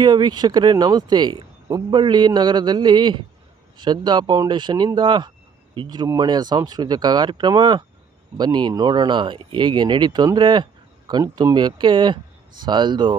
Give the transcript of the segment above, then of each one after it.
ಪ್ರಿಯ ವೀಕ್ಷಕರೇ, ನಮಸ್ತೆ. ಹುಬ್ಬಳ್ಳಿ ನಗರದಲ್ಲಿ ಶ್ರದ್ಧಾ ಫೌಂಡೇಶನ್ನಿಂದ ವಿಜೃಂಭಣೆಯ ಸಾಂಸ್ಕೃತಿಕ ಕಾರ್ಯಕ್ರಮ. ಬನ್ನಿ ನೋಡೋಣ, ಹೇಗೆ ನಡೀತು ಅಂದರೆ ಕಣ್ತುಂಬಿಯೋಕ್ಕೆ ಸಾಲದು.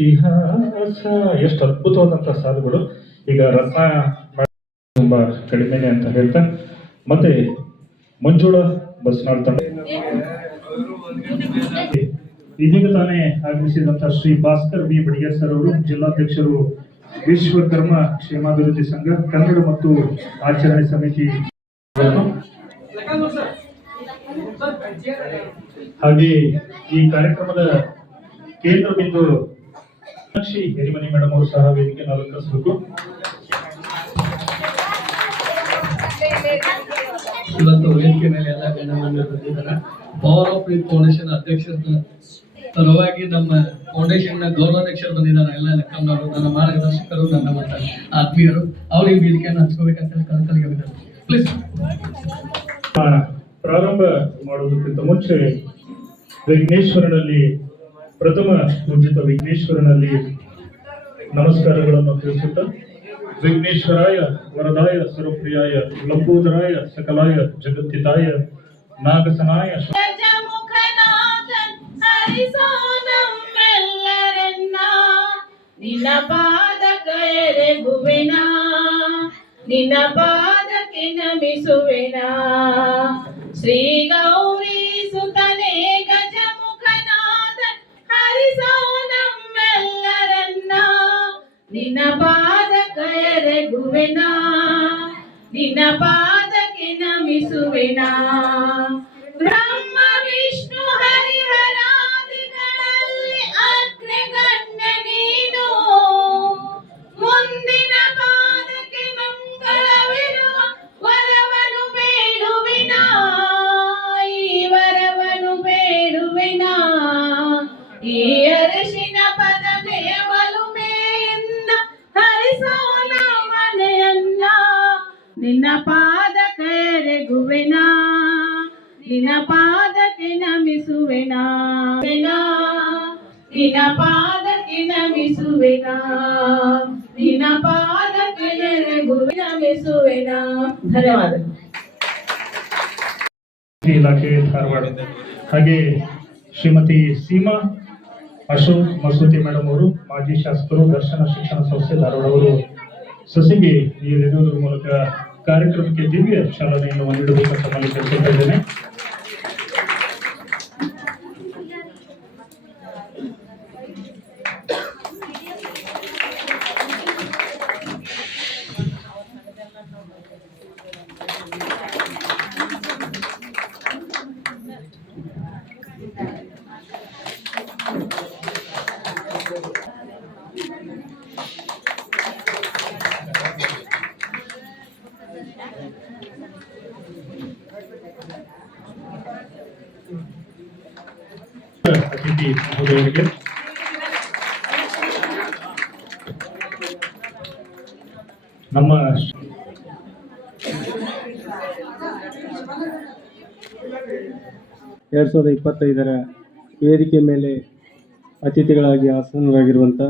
ಇತಿಹಾಸ, ಎಷ್ಟು ಅದ್ಭುತವಾದಂತಹ ಸಾಲುಗಳು. ಈಗ ರತ್ನ ತುಂಬಾ ಕಡಿಮೆನೆ ಅಂತ ಹೇಳ್ತಾ, ಮತ್ತೆ ಮಂಜುಳ ಬಸ್ನಾಳ್ ತಂಡ ಇದೀಗ ತಾನೇ ಆಗಮಿಸಿದಂತ ಶ್ರೀ ಭಾಸ್ಕರ್ ಬಿ. ಬಡಿಗೇರ್ ಸರ್ ಅವರು, ಜಿಲ್ಲಾಧ್ಯಕ್ಷರು ವಿಶ್ವಕರ್ಮ ಕ್ಷೇಮಾಭಿವೃದ್ಧಿ ಸಂಘ, ಕನ್ನಡ ಮತ್ತು ಆಚರಣೆ ಸಮಿತಿ. ಹಾಗೆ ಈ ಕಾರ್ಯಕ್ರಮದ ಕೇಂದ್ರ ಬಿಂದು ಹಿರಿಮನಿ ಮೇಡಮ್ ಅವರು ಸಹ ವೇದಿಕೆ ಅಲಂಕರಿಸಬೇಕು ಇವತ್ತು ವೇದಿಕೆ ಮೇಲೆ ಎಲ್ಲ ಗಣ್ಯಮಾನ್ಯರು ಬಂದಿದ್ದಾರೆ. ಪವರ್ ಆಫ್ ಫ್ರೀ ಫೌಂಡೇಶನ್ ಅಧ್ಯಕ್ಷರ ಪರವಾಗಿ ನಮ್ಮ ಫೌಂಡೇಶನ್ನ ಗೌರವಾಧ್ಯಕ್ಷರು ಬಂದಿದ್ದಾರೆ. ಎಲ್ಲ ಲೆಕ್ಕನವರು ನನ್ನ ಮಾರ್ಗದರ್ಶಕರು, ನನ್ನ ಮತ್ತ ಆತ್ಮೀಯರು. ಅವ್ರಿಗೆ ವೇದಿಕೆಯನ್ನು ಹಂಚ್ಕೋಬೇಕಂತ ವಿನಂತಿ ಪ್ಲೀಸ್ ಪ್ರಾರಂಭ ಮಾಡುವುದಕ್ಕಿಂತ ಮುಂಚೆ ವಿಘ್ನೇಶ್ವರನಲ್ಲಿ ಪ್ರಥಮ ಪೂಜಿತ ವಿಘ್ನೇಶ್ವರನಲ್ಲಿ ನಮಸ್ಕಾರಗಳನ್ನು ತಿಳಿಸುತ್ತಾ ವಿಘ್ನೇಶ್ವರಾಯ ವರದಾಯ ಸರ್ವಪ್ರಿಯಾಯ ಲಂಬೋದರಾಯ ಸಕಲಾಯ ಜಗತ್ತಿತಾಯ ನಾಗಸನಾಯ ಗಜಮುಖನಾಥನ್ ಹರಿಸೋನಂ ಎಲ್ಲರನ್ನ ನಿನ್ನ ಪಾದಕ ಎರೆಗುವೆನ ನಿನ್ನ ಪಾದಕ್ಕೆ ನಮಿಸುವೆನ ಶ್ರೀ ಗೌರಿ ಗಜಮುಖನಾಥನ್ ಹರಿಸೋನಂ ಎಲ್ಲರನ್ನ ನಿನ್ನ ಪಾದಕ ಎರೆಗುವೆನ ನಿನ್ನ ಪಾದಕ್ಕೆ ನಮಿಸುವೆನ ಬ್ರಹ್ಮ ಪಾದಕ್ಕೆ ನಮಿಸುವೆನಾ? ವೆನಾ, ನಿನ್ನ ಪಾದಕ್ಕೆ ನಮಿಸುವೆನಾ? ನಿನ್ನ ಪಾದಕ್ಕೆ ನಮಿಸುವೆನಾ? ಧನ್ಯವಾದಗಳು. ಇಲಾಖೆ ಧಾರವಾಡ. ಹಾಗೆ ಶ್ರೀಮತಿ ಸೀಮಾ ಅಶೋಕ್ ಮಸೂತಿ ಮೇಡಮ್ ಅವರು ಮಾಜಿ ಶಾಸಕರು ದರ್ಶನ ಶಿಕ್ಷಣ ಸಂಸ್ಥೆ ಧಾರವಾಡ ಅವರು ಸಸಿಗೆ ನೀರಿಡುವುದರ ಮೂಲಕ ಕಾರ್ಯಕ್ರಮಕ್ಕೆ ದಿವ್ಯ ಚಾಲನೆಯನ್ನು ನೀಡಬೇಕಂತ ನಾನು ಕೇಳ್ಕೊಳ್ತಾ ಇದ್ದೇನೆ. ಮಹೋದಯರಿಗೆ ನಮ್ಮ ಎರಡು ಸಾವಿರದ ಇಪ್ಪತ್ತೈದರ ವೇದಿಕೆ ಮೇಲೆ ಅತಿಥಿಗಳಾಗಿ ಆಸನರಾಗಿರುವಂಥ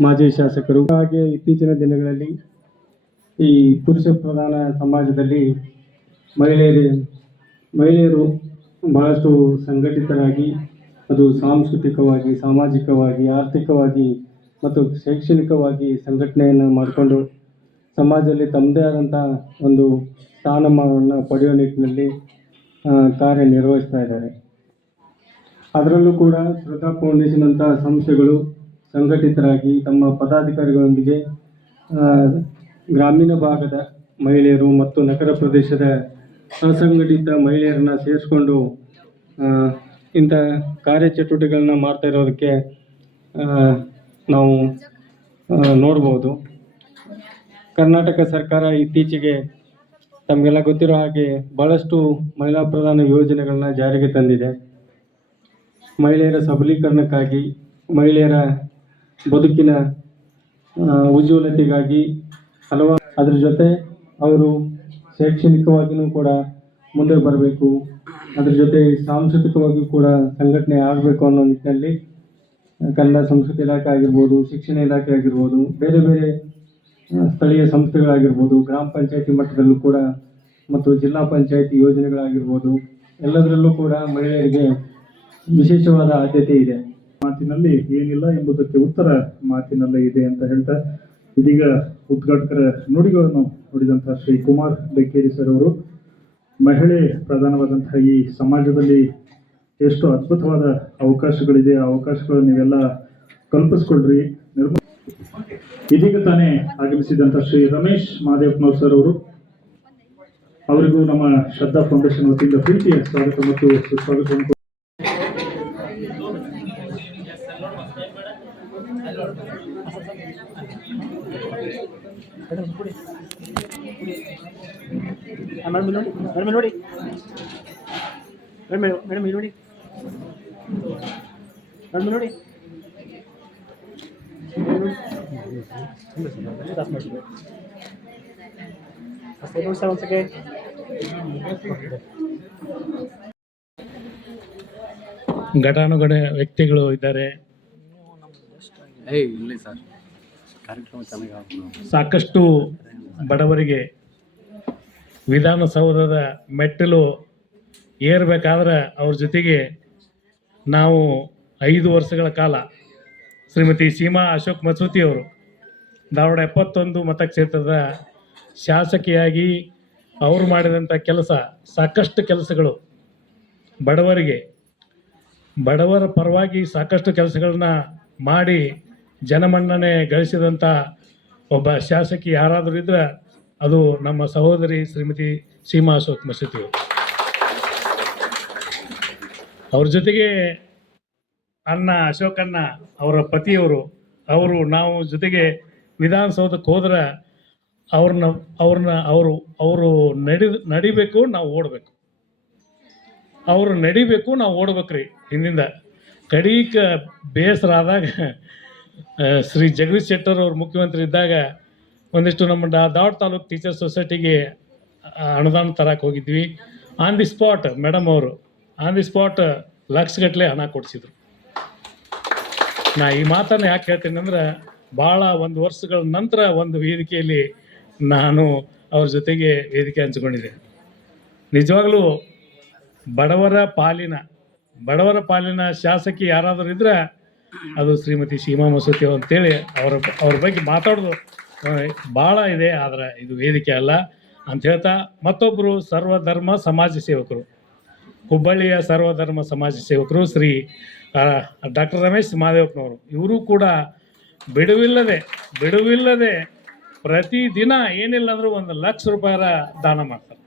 ಮಾಜಿ ಶಾಸಕರು. ಹಾಗೆ ಇತ್ತೀಚಿನ ದಿನಗಳಲ್ಲಿ ಈ ಪುರುಷ ಪ್ರಧಾನ ಸಮಾಜದಲ್ಲಿ ಮಹಿಳೆಯರು ಮಹಿಳೆಯರು ಬಹಳಷ್ಟು ಸಂಘಟಿತರಾಗಿ ಅದು ಸಾಂಸ್ಕೃತಿಕವಾಗಿ, ಸಾಮಾಜಿಕವಾಗಿ, ಆರ್ಥಿಕವಾಗಿ ಮತ್ತು ಶೈಕ್ಷಣಿಕವಾಗಿ ಸಂಘಟನೆಯನ್ನು ಮಾಡಿಕೊಂಡು ಸಮಾಜದಲ್ಲಿ ತಮ್ಮದೇ ಆದಂಥ ಒಂದು ಸ್ಥಾನಮಾನವನ್ನು ಪಡೆಯುವ ನಿಟ್ಟಿನಲ್ಲಿ ಕಾರ್ಯನಿರ್ವಹಿಸ್ತಾ ಇದ್ದಾರೆ. ಅದರಲ್ಲೂ ಕೂಡ ಶ್ರದ್ಧಾ ಫೌಂಡೇಶನ್ ಅಂತ ಸಂಸ್ಥೆಗಳು ಸಂಘಟಿತರಾಗಿ ತಮ್ಮ ಪದಾಧಿಕಾರಿಗಳೊಂದಿಗೆ ಗ್ರಾಮೀಣ ಭಾಗದ ಮಹಿಳೆಯರು ಮತ್ತು ನಗರ ಪ್ರದೇಶದ ಅಸಂಘಟಿತ ಮಹಿಳೆಯರನ್ನ ಸೇರಿಸ್ಕೊಂಡು ಇಂಥ ಕಾರ್ಯಚಟುವಟಿಕೆಗಳನ್ನ ಮಾಡ್ತಾ ಇರೋದಕ್ಕೆ ನಾವು ನೋಡ್ಬೋದು. ಕರ್ನಾಟಕ ಸರ್ಕಾರ ಇತ್ತೀಚೆಗೆ ತಮಗೆಲ್ಲ ಗೊತ್ತಿರೋ ಹಾಗೆ ಬಹಳಷ್ಟು ಮಹಿಳಾ ಪ್ರಧಾನ ಯೋಜನೆಗಳನ್ನ ಜಾರಿಗೆ ತಂದಿದೆ. ಮಹಿಳೆಯರ ಸಬಲೀಕರಣಕ್ಕಾಗಿ, ಮಹಿಳೆಯರ ಬದುಕಿನ ಉಜ್ವಲತೆಗಾಗಿ ಹಲವಾರು, ಅದ್ರ ಜೊತೆ ಅವರು ಶೈಕ್ಷಣಿಕವಾಗಿಯೂ ಕೂಡ ಮುಂದೆ ಬರಬೇಕು. ಅದ್ರ ಜೊತೆ ಸಾಂಸ್ಕೃತಿಕವಾಗಿ ಕೂಡ ಸಂಘಟನೆ ಆಗಬೇಕು ಅನ್ನೋ ನಿಟ್ಟಿನಲ್ಲಿ ಕನ್ನಡ ಸಂಸ್ಕೃತಿ ಇಲಾಖೆ ಆಗಿರ್ಬೋದು, ಶಿಕ್ಷಣ ಇಲಾಖೆ ಆಗಿರ್ಬೋದು, ಬೇರೆ ಬೇರೆ ಸ್ಥಳೀಯ ಸಂಸ್ಥೆಗಳಾಗಿರ್ಬೋದು, ಗ್ರಾಮ ಪಂಚಾಯತಿ ಮಟ್ಟದಲ್ಲೂ ಕೂಡ ಮತ್ತು ಜಿಲ್ಲಾ ಪಂಚಾಯತಿ ಯೋಜನೆಗಳಾಗಿರ್ಬೋದು, ಎಲ್ಲದರಲ್ಲೂ ಕೂಡ ಮಹಿಳೆಯರಿಗೆ ವಿಶೇಷವಾದ ಆದ್ಯತೆ ಇದೆ. ಮಾತಿನಲ್ಲಿ ಏನಿಲ್ಲ ಎಂಬುದಕ್ಕೆ ಉತ್ತರ ಮಾತಿನಲ್ಲೇ ಇದೆ ಅಂತ ಹೇಳ್ತಾ ಇದೀಗ ಉದ್ಘಾಟಕರ ನುಡಿಗಳನ್ನು ನುಡಿದಂತಹ ಶ್ರೀ ಕುಮಾರ್ ಬೆಕ್ಕೇರಿ ಸರ್ ಅವರು. ಮಹಿಳೆ ಪ್ರಧಾನವಾದಂತಹ ಈ ಸಮಾಜದಲ್ಲಿ ಎಷ್ಟು ಅದ್ಭುತವಾದ ಅವಕಾಶಗಳಿದೆ. ಆ ಅವಕಾಶಗಳನ್ನು ನೀವೆಲ್ಲ ಕಲ್ಪಿಸ್ಕೊಳ್ರಿ ನಿರ್ಮ ಇದೀಗ ತಾನೇ ಆಗಮಿಸಿದಂತ ಶ್ರೀ ರಮೇಶ್ ಮಹಾದೇವಪ್ಪನವ್ರ ಸರ್ ಅವರು. ಅವರಿಗೂ ನಮ್ಮ ಶ್ರದ್ಧಾ ಫೌಂಡೇಶನ್ ವತಿಯಿಂದ ಪ್ರೀತಿಯ ಸ್ವಾಗತ ಮತ್ತು ಸುಸ್ವಾಗತವನ್ನು ಮೇಡಮ್ ನೋಡಿ ಮೇಡಮ್ ನೋಡಿ ಮೇಡಮ್ ಮೇಡಮ್ ಇಲ್ಲಿ ನೋಡಿ ಮೇಡಮ್ ನೋಡಿ ಸರ್ ಒಂದು ಸೆಕೆಂಡ್ ಘಟಾನುಘಟ ವ್ಯಕ್ತಿಗಳು ಇದ್ದಾರೆ ಸಾಕಷ್ಟು ಬಡವರಿಗೆ ವಿಧಾನಸೌಧದ ಮೆಟ್ಟಿಲು ಏರಬೇಕಾದ್ರೆ ಅವ್ರ ಜೊತೆಗೆ ನಾವು ಐದು ವರ್ಷಗಳ ಕಾಲ ಶ್ರೀಮತಿ ಸೀಮಾ ಅಶೋಕ್ ಮಸೂತಿ ಅವರು ಧಾರವಾಡ ಎಪ್ಪತ್ತೊಂದು ಮತಕ್ಷೇತ್ರದ ಶಾಸಕಿಯಾಗಿ ಅವರು ಮಾಡಿದಂಥ ಕೆಲಸ, ಸಾಕಷ್ಟು ಕೆಲಸಗಳು. ಬಡವರಿಗೆ, ಬಡವರ ಪರವಾಗಿ ಸಾಕಷ್ಟು ಕೆಲಸಗಳನ್ನ ಮಾಡಿ ಜನಮನ್ನಣೆ ಗಳಿಸಿದಂಥ ಒಬ್ಬ ಶಾಸಕಿ ಯಾರಾದರೂ ಇದ್ರೆ ಅದು ನಮ್ಮ ಸಹೋದರಿ ಶ್ರೀಮತಿ ಸೀಮಾ ಅಶೋಕ್ ಮಸೀದಿ ಅವರು ಜೊತೆಗೆ ಅಣ್ಣ ಅಶೋಕಣ್ಣ ಅವರ ಪತಿಯವರು, ಅವರು ನಾವು ಜೊತೆಗೆ ವಿಧಾನಸೌಧಕ್ಕೆ ಹೋದ್ರೆ ಅವ್ರನ್ನ ಅವ್ರನ್ನ, ಅವರು ಅವರು ನಡಿ, ನಡಿಬೇಕು, ನಾವು ಓಡಬೇಕು. ಅವರು ನಡಿಬೇಕು, ನಾವು ಓಡ್ಬೇಕ್ರಿ ಹಿಂದಿಂದ. ಕಡೀಕ ಬೇಸರ ಆದಾಗ ಶ್ರೀ ಜಗದೀಶ್ ಶೆಟ್ಟರ್ ಅವ್ರು ಮುಖ್ಯಮಂತ್ರಿ ಇದ್ದಾಗ ಒಂದಿಷ್ಟು ನಮ್ಮ ದಾವಡ್ ತಾಲೂಕ್ ಟೀಚರ್ ಸೊಸೈಟಿಗೆ ಅನುದಾನ ತರಕ್ಕೆ ಹೋಗಿದ್ವಿ. ಆನ್ ದಿ ಸ್ಪಾಟ್ ಮೇಡಮ್ ಅವರು ಆನ್ ದಿ ಸ್ಪಾಟ್ ಲಕ್ಷಗಟ್ಟಲೆ ಹಣ ಕೊಡಿಸಿದ್ರು. ನಾ ಈ ಮಾತನ್ನು ಯಾಕೆ ಹೇಳ್ತೀನಿ ಅಂದ್ರೆ ಭಾಳ ಒಂದು ವರ್ಷಗಳ ನಂತರ ಒಂದು ವೇದಿಕೆಯಲ್ಲಿ ನಾನು ಅವ್ರ ಜೊತೆಗೆ ವೇದಿಕೆ ಹಂಚಿಕೊಂಡಿದ್ದೆ. ನಿಜವಾಗ್ಲೂ ಬಡವರ ಪಾಲಿನ ಬಡವರ ಪಾಲಿನ ಶಾಸಕಿ ಯಾರಾದರೂ ಇದ್ರೆ, ಅದು ಶ್ರೀಮತಿ ಸೀಮಾ ಮಸೂತಿ ಅಂತೇಳಿ ಅವರ, ಅವ್ರ ಬಗ್ಗೆ ಮಾತಾಡೋದು ಭಾಳ ಇದೆ, ಆದರೆ ಇದು ವೇದಿಕೆ ಅಲ್ಲ ಅಂತ ಹೇಳ್ತಾ ಮತ್ತೊಬ್ಬರು ಸರ್ವಧರ್ಮ ಸಮಾಜ ಸೇವಕರು. ಹುಬ್ಬಳ್ಳಿಯ ಸರ್ವಧರ್ಮ ಸಮಾಜ ಸೇವಕರು ಶ್ರೀ ಡಾಕ್ಟರ್ ರಮೇಶ್ ಮಹಾದೇವಪ್ಪನವರು ಇವರು ಕೂಡ ಬಿಡುವಿಲ್ಲದೆ ಬಿಡುವಿಲ್ಲದೆ ಪ್ರತಿದಿನ ಏನಿಲ್ಲ ಅಂದ್ರೂ ಒಂದು ಲಕ್ಷ ರೂಪಾಯಿರ ದಾನ ಮಾಡ್ತಾರೆ.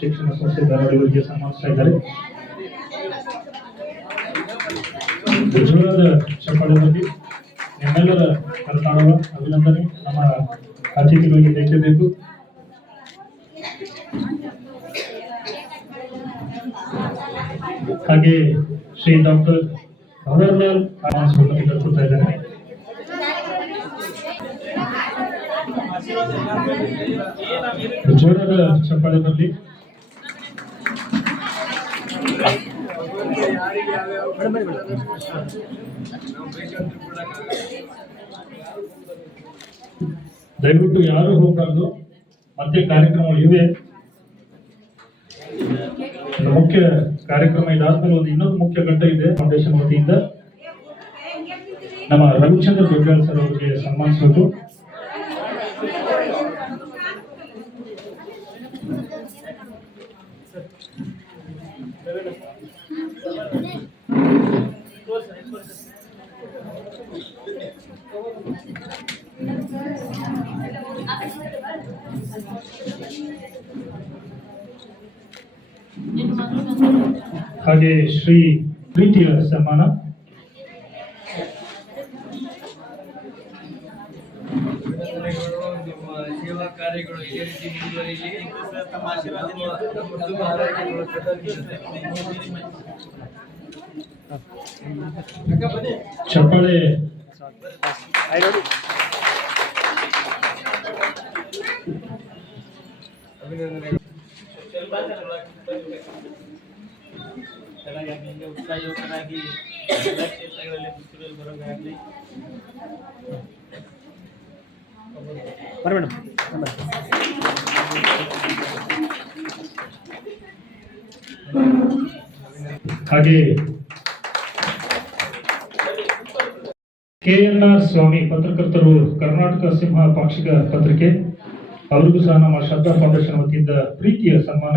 ಶಿಕ್ಷಣ ಸಂಸ್ಥೆ ನಿಮ್ಮೆಲ್ಲರ ಕರ್ನಾಟಕ ಅಭಿನಂದನೆ. ನಮ್ಮ ಅತಿಥಿಗಳಿಗೆ ಬೇಕಬೇಕು ಹಾಗೆ ಶ್ರೀ ಡಾಕ್ಟರ್ ಭವರ್ಲಾಲ್ ಆಹ್ವಾನಿಸಿಕೊಂಡು ಕೇಳ್ಕೊಳ್ತಾ ಇದ್ದಾರೆ. ಜೋರದ ಚಪ್ಪಾಳೆ ದಯವಿಟ್ಟು ಯಾರು ಹೋಗಬಾರ್ದು. ಮತ್ತೆ ಕಾರ್ಯಕ್ರಮಗಳು ಇವೆ. ಮುಖ್ಯ ಕಾರ್ಯಕ್ರಮ ಇದಾದ್ಮೇಲೆ ಒಂದು ಇನ್ನೊಂದು ಮುಖ್ಯ ಘಟ್ಟ ಇದೆ ಫೌಂಡೇಶನ್ ವತಿಯಿಂದ. ನಮ್ಮ ರವಿಚಂದ್ರ ದೊಡ್ಡಾಳ್ ಸರ್ ಅವರಿಗೆ ಸನ್ಮಾನಿಸಬೇಕು. ಹಾಗೆ ಶ್ರೀ ಪ್ರೀತಿಯ ಸನ್ಮಾನ ನಿಮ್ಮ ಸೇವಾ ಕಾರ್ಯಗಳು ಇದೇ ರೀತಿ ಮುಂದುವರಿಲಿ ತಮ್ಮ ಆಶೀರ್ವಾದ ಚಪ್ಪಾಳೆ ಚೆನ್ನಾಗಿ ಹಿಂಗೆ ಉತ್ಸಾಹ ಯುವಕರಾಗಿ ಎಲ್ಲ ಕ್ಷೇತ್ರಗಳಲ್ಲಿ ಮುಖ್ಯರಲ್ಲಿ ಬರೋದಾಗಲಿ ಹಾಗೆ ಕೆ ಎನ್ ಆರ್ ಸ್ವಾಮಿ ಪತ್ರಕರ್ತರು ಕರ್ನಾಟಕ ಸಿಂಹ ಪಾಕ್ಷಿಕ ಪತ್ರಿಕೆ, ಅವರಿಗೂ ಸಹ ನಮ್ಮ ಶ್ರದ್ಧಾ ಫೌಂಡೇಶನ್ ವತಿಯಿಂದ ಪ್ರೀತಿಯ ಸನ್ಮಾನ.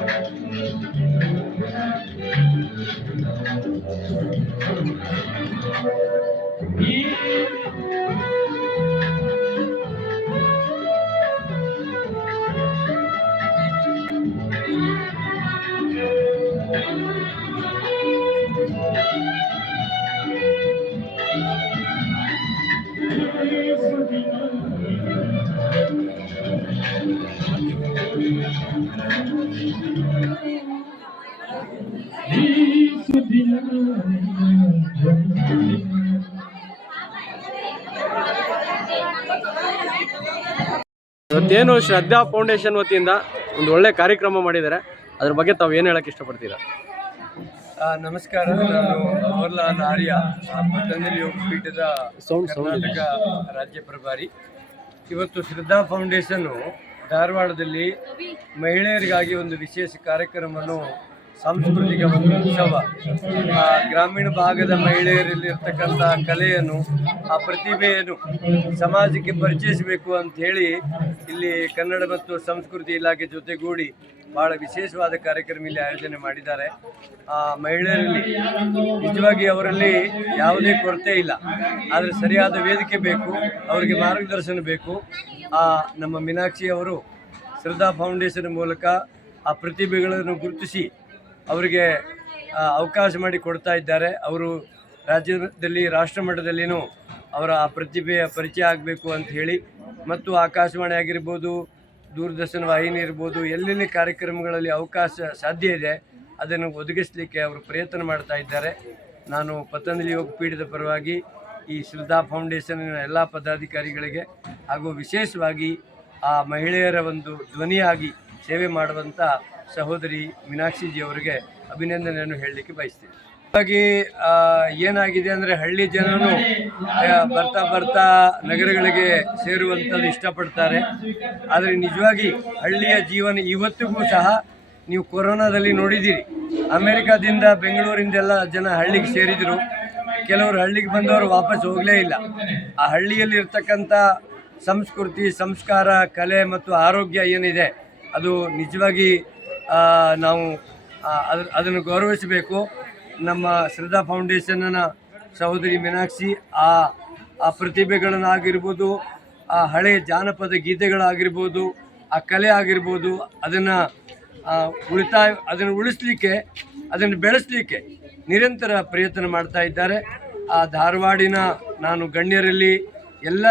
Thank you. ಇವತ್ತೇನು ಶ್ರದ್ಧಾ ಫೌಂಡೇಶನ್ ವತಿಯಿಂದ ಒಂದು ಒಳ್ಳೆ ಕಾರ್ಯಕ್ರಮ ಮಾಡಿದ್ದಾರೆ. ಅದ್ರ ಬಗ್ಗೆ ತಾವು ಏನು ಹೇಳಕ್ಕೆ ಇಷ್ಟಪಡ್ತೀರಾ? ನಮಸ್ಕಾರ. ನಾನು ಅಮರ್ಲಾಲ್ ಆರ್ಯ ಪತಂಜಲಿ ಯೋಗ ಪೀಠದ ಸೌಂಡ್ ಸೌಂಡ್ ಕರ್ನಾಟಕ ರಾಜ್ಯ ಪ್ರಭಾರಿ. ಇವತ್ತು ಶ್ರದ್ಧಾ ಫೌಂಡೇಶನ್ನು ಧಾರವಾಡದಲ್ಲಿ ಮಹಿಳೆಯರಿಗಾಗಿ ಒಂದು ವಿಶೇಷ ಕಾರ್ಯಕ್ರಮವನ್ನು ಸಾಂಸ್ಕೃತಿಕ ಉತ್ಸವ. ಗ್ರಾಮೀಣ ಭಾಗದ ಮಹಿಳೆಯರಲ್ಲಿ ಇರ್ತಕ್ಕಂಥ ಕಲೆಯನ್ನು, ಆ ಪ್ರತಿಭೆಯನ್ನು ಸಮಾಜಕ್ಕೆ ಪರಿಚಯಿಸಬೇಕು ಅಂತ ಹೇಳಿ ಇಲ್ಲಿ ಕನ್ನಡ ಮತ್ತು ಸಂಸ್ಕೃತಿ ಇಲಾಖೆ ಜೊತೆಗೂಡಿ ಬಹಳ ವಿಶೇಷವಾದ ಕಾರ್ಯಕ್ರಮ ಇಲ್ಲಿ ಆಯೋಜನೆ ಮಾಡಿದ್ದಾರೆ. ಆ, ಮಹಿಳೆಯರಲ್ಲಿ ನಿಜವಾಗಿ ಅವರಲ್ಲಿ ಯಾವುದೇ ಕೊರತೆ ಇಲ್ಲ. ಆದರೆ ಸರಿಯಾದ ವೇದಿಕೆ ಬೇಕು, ಅವರಿಗೆ ಮಾರ್ಗದರ್ಶನ ಬೇಕು. ಆ, ನಮ್ಮ ಮೀನಾಕ್ಷಿ ಅವರು ಶ್ರದ್ಧಾ ಫೌಂಡೇಶನ್ ಮೂಲಕ ಆ ಪ್ರತಿಭೆಗಳನ್ನು ಗುರುತಿಸಿ ಅವರಿಗೆ ಅವಕಾಶ ಮಾಡಿ ಕೊಡ್ತಾ ಇದ್ದಾರೆ. ಅವರು ರಾಜ್ಯದಲ್ಲಿ ರಾಷ್ಟ್ರ ಮಟ್ಟದಲ್ಲಿನೂ ಅವರ ಆ ಪ್ರತಿಭೆಯ ಪರಿಚಯ ಆಗಬೇಕು ಅಂತ ಹೇಳಿ, ಮತ್ತು ಆಕಾಶವಾಣಿ ಆಗಿರ್ಬೋದು, ದೂರದರ್ಶನ ವಾಹಿನಿ ಇರ್ಬೋದು, ಎಲ್ಲೆಲ್ಲಿ ಕಾರ್ಯಕ್ರಮಗಳಲ್ಲಿ ಅವಕಾಶ ಸಾಧ್ಯ ಇದೆ, ಅದನ್ನು ಒದಗಿಸಲಿಕ್ಕೆ ಅವರು ಪ್ರಯತ್ನ ಮಾಡ್ತಾ ಇದ್ದಾರೆ. ನಾನು ಪತಂಜಲಿ ಯೋಗ ಪೀಠದ ಪರವಾಗಿ ಈ ಶ್ರದ್ಧಾ ಫೌಂಡೇಶನ್ನ ಎಲ್ಲ ಪದಾಧಿಕಾರಿಗಳಿಗೆ ಹಾಗೂ ವಿಶೇಷವಾಗಿ ಆ ಮಹಿಳೆಯರ ಒಂದು ಧ್ವನಿಯಾಗಿ ಸೇವೆ ಮಾಡುವಂಥ ಸಹೋದರಿ ಮೀನಾಕ್ಷಿಜಿ ಅವರಿಗೆ ಅಭಿನಂದನೆಯನ್ನು ಹೇಳಲಿಕ್ಕೆ ಬಯಸ್ತೀನಿ. ಹಾಗಾಗಿ ಏನಾಗಿದೆ ಅಂದರೆ ಹಳ್ಳಿ ಜನರು ಬರ್ತಾ ಬರ್ತಾ ನಗರಗಳಿಗೆ ಸೇರುವಂಥದ್ದು ಇಷ್ಟಪಡ್ತಾರೆ. ಆದರೆ ನಿಜವಾಗಿ ಹಳ್ಳಿಯ ಜೀವನ ಇವತ್ತಿಗೂ ಸಹ ನೀವು ಕೊರೋನಾದಲ್ಲಿ ನೋಡಿದ್ದೀರಿ. ಅಮೆರಿಕಾದಿಂದ ಬೆಂಗಳೂರಿಂದೆಲ್ಲ ಜನ ಹಳ್ಳಿಗೆ ಸೇರಿದರು. ಕೆಲವರು ಹಳ್ಳಿಗೆ ಬಂದವರು ವಾಪಸ್ ಹೋಗಲೇ ಇಲ್ಲ. ಆ ಹಳ್ಳಿಯಲ್ಲಿ ಇರ್ತಕ್ಕಂಥ ಸಂಸ್ಕೃತಿ, ಸಂಸ್ಕಾರ, ಕಲೆ ಮತ್ತು ಆರೋಗ್ಯ ಏನಿದೆ, ಅದು ನಿಜವಾಗಿ ನಾವು ಆ, ಅದ್ರ ಅದನ್ನು ಗೌರವಿಸಬೇಕು. ನಮ್ಮ ಶ್ರದ್ಧಾ ಫೌಂಡೇಶನ್ನ ಸಹೋದರಿ ಮೀನಾಕ್ಷಿ ಆ ಆ ಪ್ರತಿಭೆಗಳನ್ನಾಗಿರ್ಬೋದು ಆ ಹಳೆಯ ಜಾನಪದ ಗೀತೆಗಳಾಗಿರ್ಬೋದು ಆ ಕಲೆ ಆಗಿರ್ಬೋದು ಅದನ್ನು ಉಳಿತಾಯ ಅದನ್ನು ಉಳಿಸ್ಲಿಕ್ಕೆ ಅದನ್ನು ಬೆಳೆಸಲಿಕ್ಕೆ ನಿರಂತರ ಪ್ರಯತ್ನ ಮಾಡ್ತಾ ಇದ್ದಾರೆ. ಆ ಧಾರವಾಡಿನ ನಾನು ಗಣ್ಯರಲ್ಲಿ ಎಲ್ಲ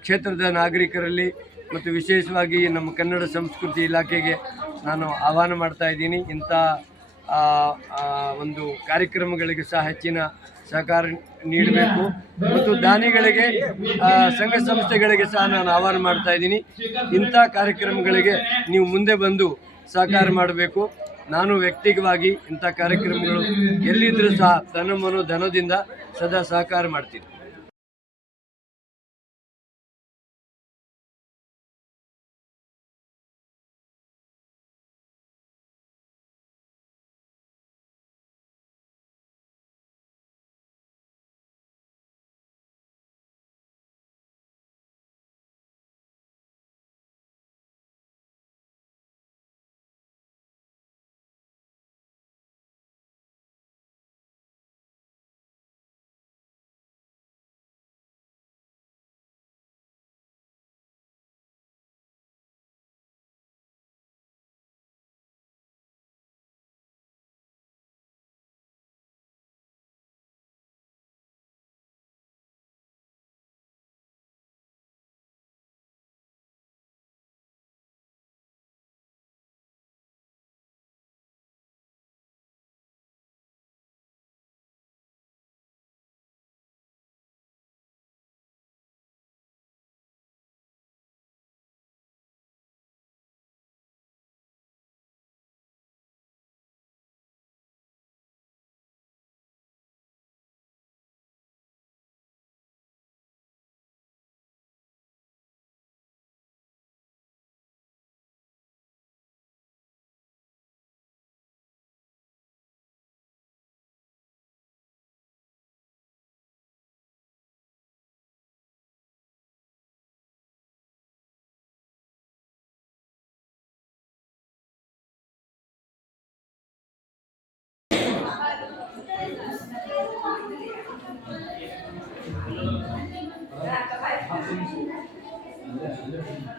ಕ್ಷೇತ್ರದ ನಾಗರಿಕರಲ್ಲಿ ಮತ್ತು ವಿಶೇಷವಾಗಿ ನಮ್ಮ ಕನ್ನಡ ಸಂಸ್ಕೃತಿ ಇಲಾಖೆಗೆ ನಾನು ಆಹ್ವಾನ ಮಾಡ್ತಾ ಇದ್ದೀನಿ. ಇಂಥ ಒಂದು ಕಾರ್ಯಕ್ರಮಗಳಿಗೆ ಸಹ ಹೆಚ್ಚಿನ ಸಹಕಾರ ನೀಡಬೇಕು. ಮತ್ತು ದಾನಿಗಳಿಗೆ ಸಂಘ ಸಂಸ್ಥೆಗಳಿಗೆ ಸಹ ನಾನು ಆಹ್ವಾನ ಮಾಡ್ತಾ ಇದ್ದೀನಿ. ಇಂಥ ಕಾರ್ಯಕ್ರಮಗಳಿಗೆ ನೀವು ಮುಂದೆ ಬಂದು ಸಹಕಾರ ಮಾಡಬೇಕು. ನಾನು ವ್ಯಕ್ತಿಗವಾಗಿ ಇಂಥ ಕಾರ್ಯಕ್ರಮಗಳು ಎಲ್ಲಿದ್ದರೂ ಸಹ ತನ್ನ ಮನೋ ಧನದಿಂದ ಸದಾ ಸಹಕಾರ ಮಾಡ್ತೀನಿ. Gracias.